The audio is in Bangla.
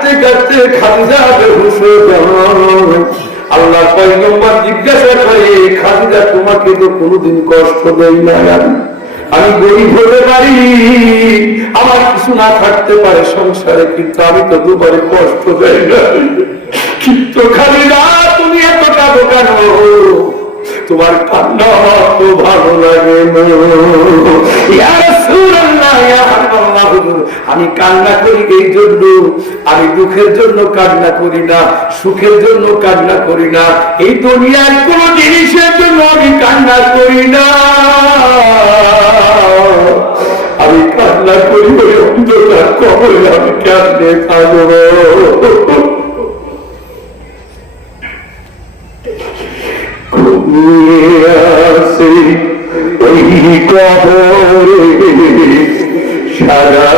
কাঁদতে কাঁদতে খাদিজা বেহুশ হয়ে গেল। আল্লাহ পয়গম্বর জিজ্ঞাসা করে, খাদিজা তোমাকে তো কোনোদিন কষ্ট দেই না, আমি গরিব হতে পারি, আমার কিছু না থাকতে পারে সংসারে, কিন্তু আমি তো দুবারে কষ্ট দেই না। কিন্তু খাদিজা তুমি এত কাঁদো কেন? তোমার কান্না আমার তো ভালো লাগে না। ইয়া রাসূলুল্লাহ, ইয়া হাবিবাল্লাহ, আমি কান্না করি এই জন্য, আমি দুঃখের জন্য কান্না করি না, সুখের জন্য কান্না করি না, এই দুনিয়ার কোন জিনিসের জন্য আমি কান্না করি না। আমি কান্না করি ওই অন্ধকার কবরে আমি কেমনে থাকবো। ওই কবরে সারা